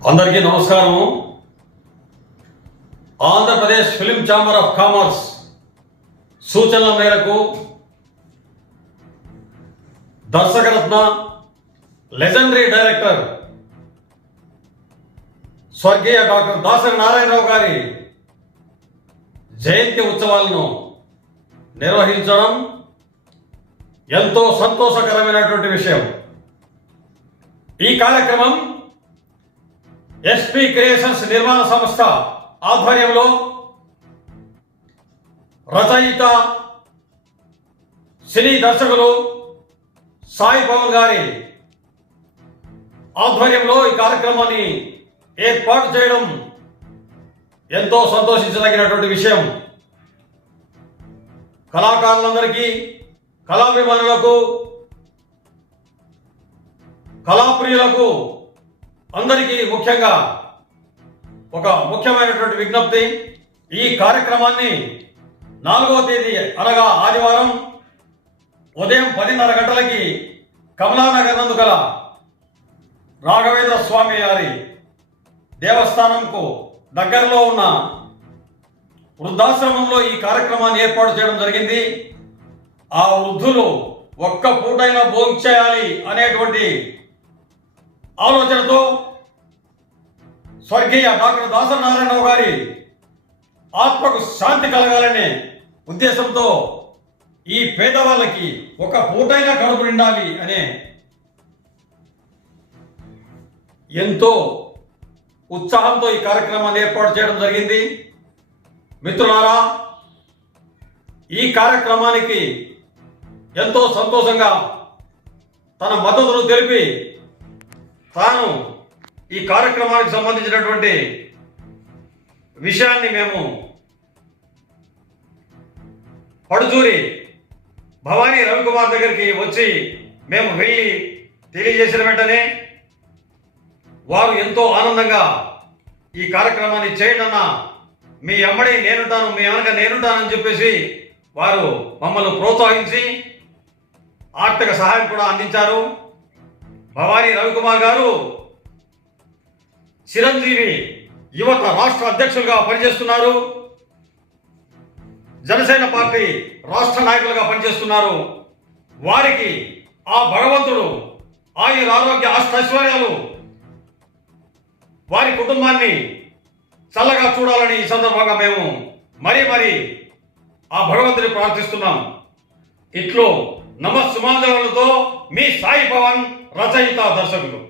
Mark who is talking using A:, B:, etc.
A: అందరికీ నమస్కారం Andhra Pradesh film chamber of commerce సూచనల మేరకు దర్శకరత్న లెజెండరీ డైరెక్టర్ స్వర్గీయ డాక్టర్ దాసరి నారాయణరావు గారి జయంతి ఉత్సవాలను నిర్వహించడం ఎంతో సంతోషకరమైనటువంటి విషయం. ఈ కార్యక్రమం ఎస్పీ క్రియేషన్స్ నిర్మాణ సంస్థ ఆధ్వర్యంలో రచయిత సినీ దర్శకులు సాయి పవన్ గారి ఆధ్వర్యంలో ఈ కార్యక్రమాన్ని ఏర్పాటు చేయడం ఎంతో సంతోషించదగినటువంటి విషయం. కళాకారులందరికీ కళాభిమానులకు కళాప్రియులకు అందరికీ ముఖ్యంగా ఒక ముఖ్యమైనటువంటి విజ్ఞప్తి. ఈ కార్యక్రమాన్ని నాలుగవ తేదీ అనగా ఆదివారం ఉదయం పదిన్నర గంటలకి కమలానగర్ నందు గల రాఘవేంద్ర స్వామి వారి దేవస్థానంకు దగ్గరలో ఉన్న వృద్ధాశ్రమంలో ఈ కార్యక్రమాన్ని ఏర్పాటు చేయడం జరిగింది. ఆ వృద్ధులు ఒక్క పూటైనా భోంచేయాలి అనేటువంటి ఆలోచనతో స్వర్గీయ డాక్టర్ దాసనారాయణరావు గారి ఆత్మకు శాంతి కలగాలనే ఉద్దేశంతో ఈ పేదవాళ్ళకి ఒక పూటైనా కడుపు నిండాలి అనే ఎంతో ఉత్సాహంతో ఈ కార్యక్రమాన్ని ఏర్పాటు చేయడం జరిగింది. మిత్రులారా ఈ కార్యక్రమానికి ఎంతో సంతోషంగా తన మద్దతును తెలిపి తాను ఈ కార్యక్రమానికి సంబంధించినటువంటి విషయాన్ని మేము పడుచూరి భవానీ రవికుమార్ దగ్గరికి వచ్చి మేము వెళ్ళి తెలియజేసిన వెంటనే వారు ఎంతో ఆనందంగా ఈ కార్యక్రమాన్ని చేయండి మీ అమ్మడి నేనుంటాను మీ వెనక నేనుంటానని చెప్పేసి వారు మమ్మల్ని ప్రోత్సహించి ఆర్థిక సహాయం కూడా అందించారు. భవానీ రవికుమార్ గారు చిరంజీవి యువత రాష్ట్ర అధ్యక్షులుగా పనిచేస్తున్నారు. జనసేన పార్టీ రాష్ట్ర నాయకులుగా పనిచేస్తున్నారు. వారికి ఆ భగవంతుడు ఆయుర ఆరోగ్య అష్టైశ్వర్యాలు వారి కుటుంబాన్ని చల్లగా చూడాలని ఈ సందర్భంగా మేము మరీ మరీ ఆ భగవంతుని ప్రార్థిస్తున్నాం. ఇట్లు నమస్సుమాంజలతో మీ సాయి పవన్ రచయిత దర్శకులు.